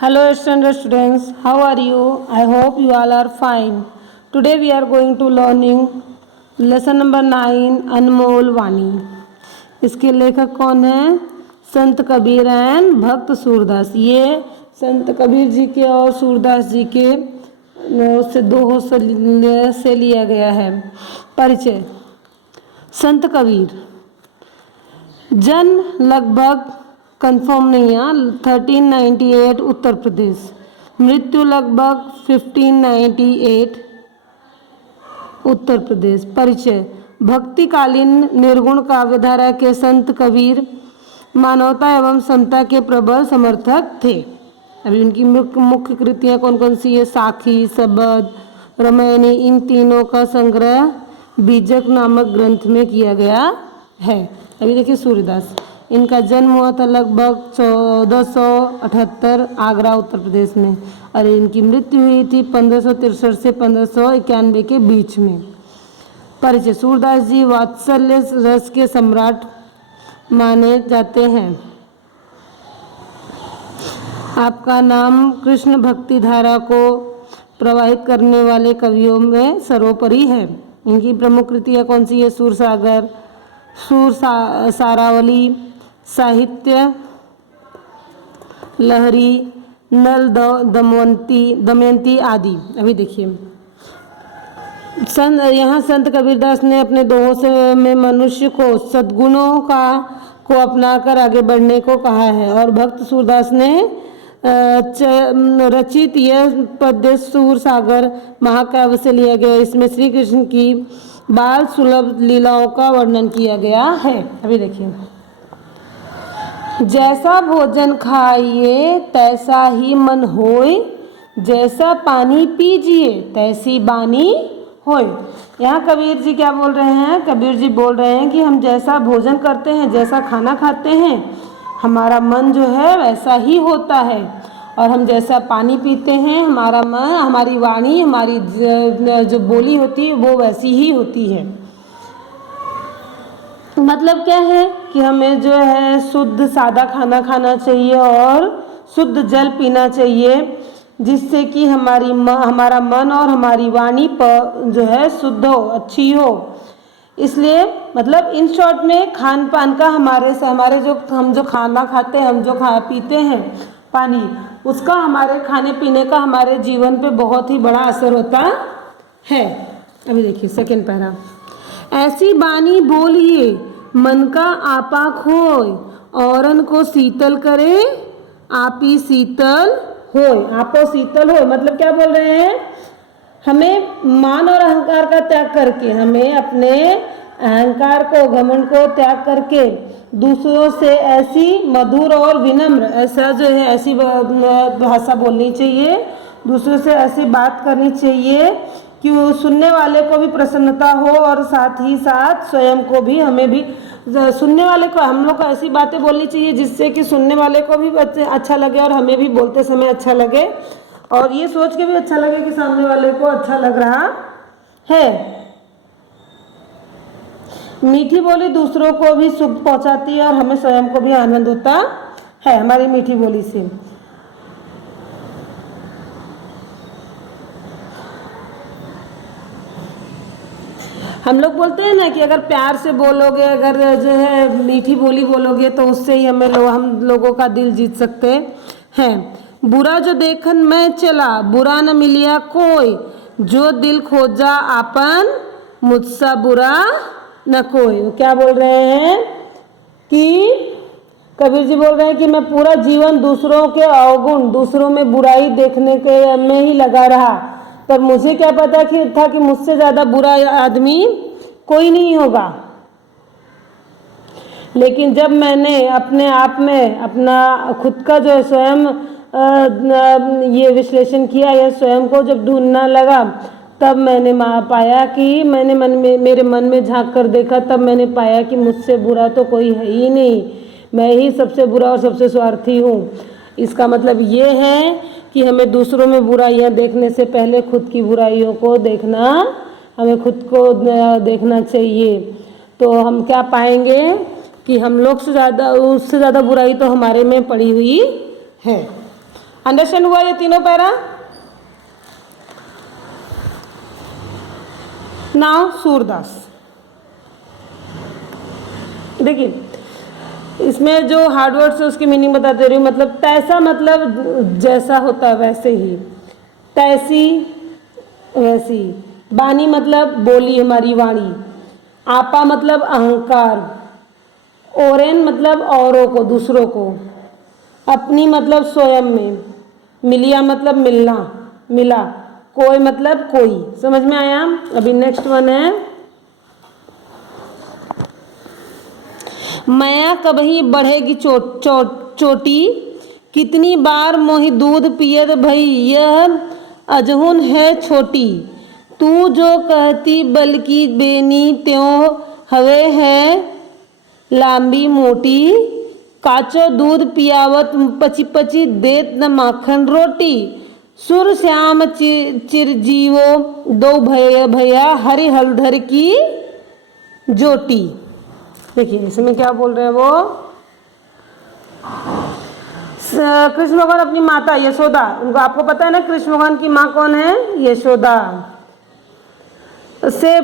Hello standard students, how are you? I hope you all are fine. Today we are going to learning lesson number 9 अनमोल वाणी। इसके लेखक कौन है? संत Kabir and भक्त सूरदास। ये संत कबीर जी के और सूरदास जी के उससे दोहों से लिया गया है। परिचय। संत कबीर जन्म लगभग कंफर्म नहीं है, 1398 उत्तर प्रदेश। मृत्यु लगभग 1598 उत्तर प्रदेश। परिचय। भक्तिकालीन निर्गुण काव्यधारा के संत कबीर मानवता एवं समता के प्रबल समर्थक थे। अभी उनकी मुख्य कृतियाँ कौन कौन सी है? साखी, सबद, रामायणी। इन तीनों का संग्रह बीजक नामक ग्रंथ में किया गया है। अभी देखिए सूरदास, इनका जन्म हुआ था लगभग 1478 आगरा उत्तर प्रदेश में और इनकी मृत्यु हुई थी 1563 से 1591 के बीच में। परिचय। सूरदास जी वात्सल्य रस के सम्राट माने जाते हैं। आपका नाम कृष्ण भक्ति धारा को प्रवाहित करने वाले कवियों में सर्वोपरि है। इनकी प्रमुख कृतियाँ कौन सी है? सूरसागर, सारावली, साहित्य लहरी, नल दमयंती आदि। अभी देखिए यहाँ संत कबीरदास ने अपने दोहों से में मनुष्य को सद्गुणों को अपनाकर आगे बढ़ने को कहा है और भक्त सूरदास ने रचित यह पद्य सूरसागर महाकाव्य से लिया गया। इसमें श्री कृष्ण की बाल सुलभ लीलाओं का वर्णन किया गया है। अभी देखिए, जैसा भोजन खाइए तैसा ही मन होय, जैसा पानी पीजिए तैसी बानी होय। यहाँ कबीर जी क्या बोल रहे हैं? कबीर जी बोल रहे हैं कि हम जैसा भोजन करते हैं, जैसा खाना खाते हैं, हमारा मन जो है वैसा ही होता है और हम जैसा पानी पीते हैं, हमारा मन, हमारी वाणी, हमारी जो बोली होती है वो वैसी ही होती है। मतलब क्या है कि हमें जो है शुद्ध सादा खाना खाना चाहिए और शुद्ध जल पीना चाहिए, जिससे कि हमारा मन और हमारी वाणी पर जो है शुद्ध हो, अच्छी हो। इसलिए मतलब इन शॉर्ट में खान पान का हमारे हम जो खाना खाते हैं, हम जो पीते हैं पानी, उसका हमारे खाने पीने का हमारे जीवन पे बहुत ही बड़ा असर होता है। अभी देखिए सेकंड पैरा। ऐसी बानी बोलिए मन का आपा खोय, औरन को शीतल करे आप ही शीतल होय। आपो शीतल होय मतलब क्या बोल रहे हैं? हमें मान और अहंकार का त्याग करके, हमें अपने अहंकार को, घमंड को त्याग करके दूसरों से ऐसी मधुर और विनम्र ऐसी भाषा बोलनी चाहिए, दूसरों से ऐसी बात करनी चाहिए कि सुनने वाले को भी प्रसन्नता हो और साथ ही साथ स्वयं को भी, हमें भी, सुनने वाले को हम लोग को ऐसी बातें बोलनी चाहिए जिससे कि सुनने वाले को भी अच्छा लगे और हमें भी बोलते समय अच्छा लगे और ये सोच के भी अच्छा लगे कि सामने वाले को अच्छा लग रहा है। मीठी बोली दूसरों को भी सुख पहुंचाती है और हमें स्वयं को भी आनंद होता है हमारी मीठी बोली से। हम लोग बोलते हैं ना कि अगर प्यार से बोलोगे, अगर जो है मीठी बोली बोलोगे तो उससे ही हम लोगों का दिल जीत सकते हैं। बुरा जो देखन मैं चला, बुरा न मिलिया कोई, जो दिल खोजा आपन मुझसा बुरा न कोई। वो क्या बोल रहे हैं कि कबीर जी बोल रहे हैं कि मैं पूरा जीवन दूसरों के अवगुण, दूसरों में बुराई देखने के में ही लगा रहा, पर मुझे क्या पता था कि मुझसे ज़्यादा बुरा आदमी कोई नहीं होगा। लेकिन जब मैंने अपने आप में अपना खुद का जो स्वयं ये विश्लेषण किया या स्वयं को जब ढूंढना लगा, तब मैंने पाया कि मेरे मन में झांक कर देखा, तब मैंने पाया कि मुझसे बुरा तो कोई है ही नहीं, मैं ही सबसे बुरा और सबसे स्वार्थी हूँ। इसका मतलब ये है कि हमें दूसरों में बुराइयां देखने से पहले खुद की बुराइयों को देखना, हमें खुद को देखना चाहिए। तो हम क्या पाएंगे कि हम लोग से ज़्यादा, उससे ज़्यादा बुराई तो हमारे में पड़ी हुई है। अंडरस्टैंड हुआ ये तीनों पैरा? नाउ सूरदास, देखिए इसमें जो हार्ड वर्ड्स है उसकी मीनिंग बता दे रही हूँ। मतलब तैसा मतलब जैसा होता है वैसे ही, तैसी वैसी, बानी मतलब बोली हमारी वाणी, आपा मतलब अहंकार, ओरेन मतलब औरों को दूसरों को, अपनी मतलब स्वयं में, मिलिया मतलब मिलना मिला, कोई मतलब कोई। समझ में आया? अभी नेक्स्ट वन है मैया कबही बढ़ेगी चोटी, कितनी बार मोहि दूध पियत भई यह अजहुन है छोटी, तू जो कहती बल्कि बेनी त्यों हवे है लांबी मोटी, काचो दूध पियावत पची पची देत न माखन रोटी, सुर श्याम चिरजीवो दो भैया हरि हलधर की जोटी। देखिए इसमें क्या बोल रहे हैं वो, कृष्ण भगवान अपनी माता यशोदा, उनको आपको पता है ना कृष्ण भगवान की माँ कौन है? यशोदा से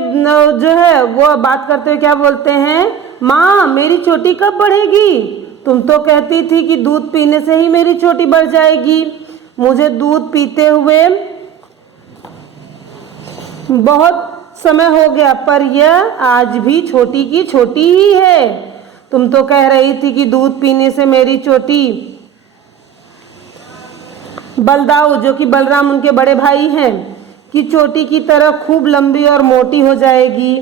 जो है वो बात करते हुए क्या बोलते हैं, माँ मेरी चोटी कब बढ़ेगी? तुम तो कहती थी कि दूध पीने से ही मेरी चोटी बढ़ जाएगी, मुझे दूध पीते हुए बहुत समय हो गया पर यह आज भी छोटी की छोटी ही है। तुम तो कह रही थी कि दूध पीने से मेरी चोटी, बलदाऊ जो कि बलराम उनके बड़े भाई हैं, कि चोटी की तरह खूब लंबी और मोटी हो जाएगी,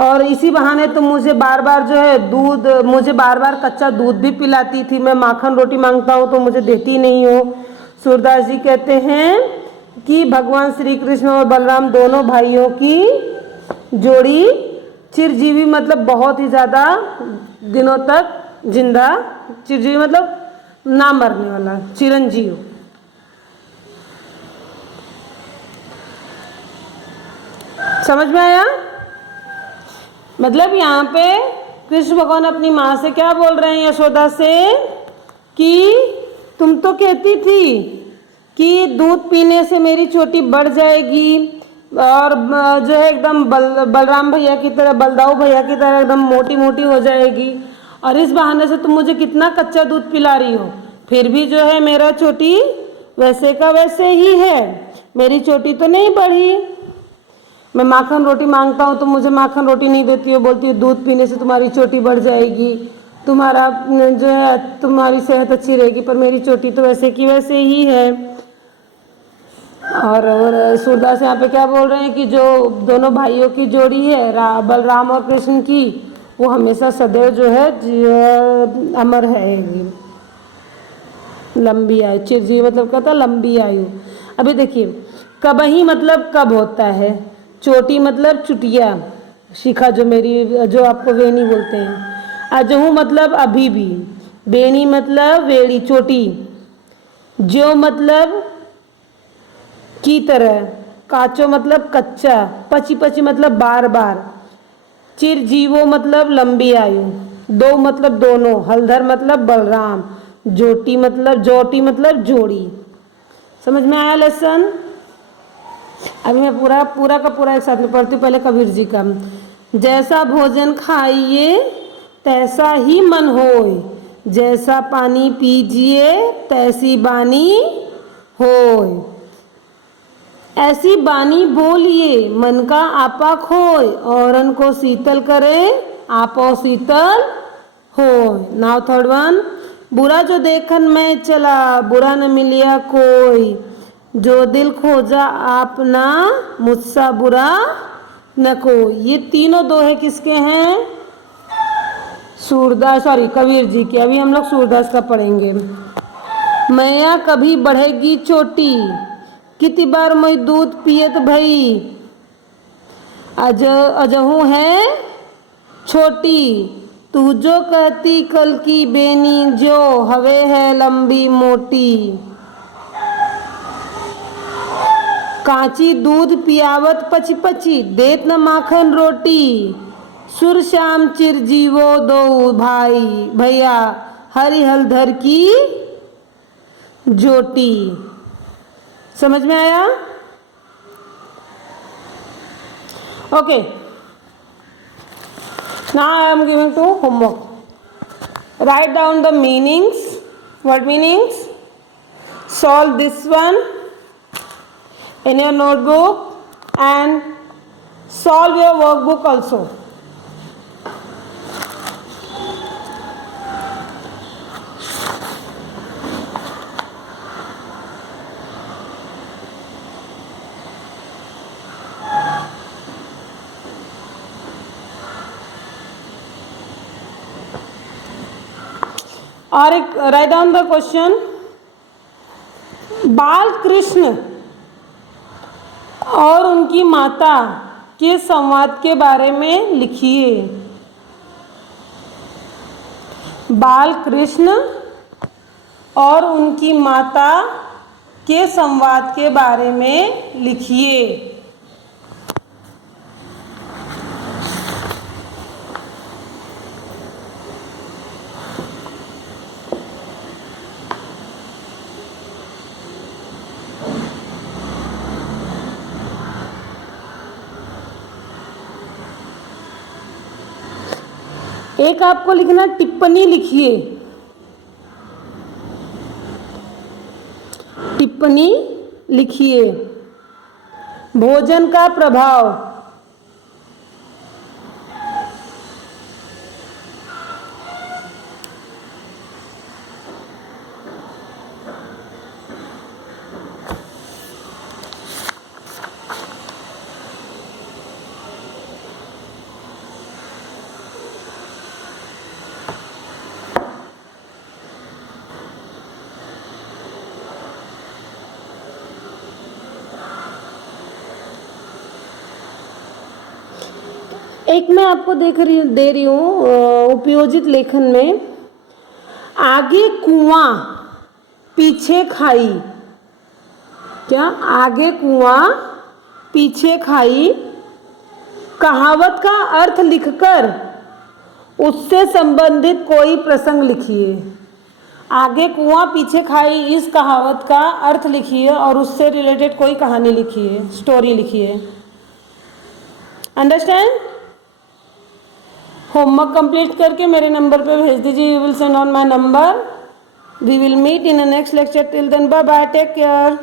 और इसी बहाने तुम मुझे बार बार जो है दूध, मुझे बार बार कच्चा दूध भी पिलाती थी, मैं माखन रोटी मांगता हूँ तो मुझे देती नहीं हो। सूरदास जी कहते हैं कि भगवान श्री कृष्ण और बलराम दोनों भाइयों की जोड़ी चिरजीवी मतलब बहुत ही ज़्यादा दिनों तक जिंदा, चिरजीवी मतलब ना मरने वाला, चिरंजीव। समझ में आया? मतलब यहाँ पे कृष्ण भगवान अपनी माँ से क्या बोल रहे हैं, यशोदा से, कि तुम तो कहती थी कि दूध पीने से मेरी चोटी बढ़ जाएगी और जो है एकदम बलराम भैया की तरह, बलदाऊ भैया की तरह एकदम मोटी मोटी हो जाएगी, और इस बहाने से तुम मुझे कितना कच्चा दूध पिला रही हो, फिर भी जो है मेरा चोटी वैसे का वैसे ही है, मेरी चोटी तो नहीं बढ़ी। मैं माखन रोटी मांगता हूँ तो मुझे माखन रोटी नहीं देती हो, बोलती हो दूध पीने से तुम्हारी चोटी बढ़ जाएगी, तुम्हारा जो है तुम्हारी सेहत अच्छी रहेगी, पर मेरी चोटी तो वैसे की वैसे ही है। और सूरदास यहाँ पे क्या बोल रहे हैं कि जो दोनों भाइयों की जोड़ी है बलराम और कृष्ण की, वो हमेशा सदैव जो है अमर रहेगी, लंबी आयु, चिरजीवी मतलब कहता लंबी आयु। अभी देखिए कबही मतलब कब होता है, चोटी मतलब चुटिया शिखा जो मेरी, जो आपको वेणी बोलते हैं, अजहू मतलब अभी भी, बेनी मतलब वेड़ी चोटी, जो मतलब की तरह, काचो मतलब कच्चा, पची पची मतलब बार बार, चिरजीवो मतलब लंबी आयु, दो मतलब दोनों, हलधर मतलब बलराम, जोटी मतलब जोड़ी। समझ में आया लेसन? अभी मैं पूरा पूरा का पूरा एक साथ में पढ़ती हूँ। पहले कबीर जी का, जैसा भोजन खाइए तैसा ही मन होय, जैसा पानी पीजिए तैसी बानी होय, ऐसी बानी बोलिए मन का आपा खोय, औरन को शीतल करे आपो शीतल होय। नाउ थर्ड वन, बुरा जो देखन में चला बुरा न मिलिया कोई, जो दिल खोजा आपना मुझसा बुरा न कोई। ये तीनों दोहे किसके हैं? सूरदास, सॉरी कबीर जी के। अभी हम लोग सूरदास का पढ़ेंगे। मैया कभी बढ़ेगी चोटी, कितनी बार मैं दूध पियत भई अजहू है छोटी, तू जो कहती कल की बेनी जो हवे है लंबी मोटी, कांची दूध पियावत पची पची देत न माखन रोटी, सुर श्याम चिरजीवो दो भाई भैया हरी हलधर की जोटी। समझ में आया? Okay, now I am giving to homework. Write down the meanings. What meanings? Solve this one in your notebook and solve your workbook also. और एक राइट डाउन द क्वेश्चन, बाल कृष्ण और उनकी माता के संवाद के बारे में लिखिए। बाल कृष्ण और उनकी माता के संवाद के बारे में लिखिए। एक आपको लिखना, टिप्पणी लिखिए। टिप्पणी लिखिए। भोजन का प्रभाव। एक मैं आपको दे रही हूँ उपयोजित लेखन में, आगे कुआं पीछे खाई। क्या? आगे कुआं पीछे खाई। कहावत का अर्थ लिखकर उससे संबंधित कोई प्रसंग लिखिए। आगे कुआं पीछे खाई, इस कहावत का अर्थ लिखिए और उससे रिलेटेड कोई कहानी लिखिए, स्टोरी लिखिए। अंडरस्टैंड? होमवर्क कंप्लीट करके मेरे नंबर पे भेज दीजिए। You will send on my number. We will meet in the next lecture. Till then bye bye, take care.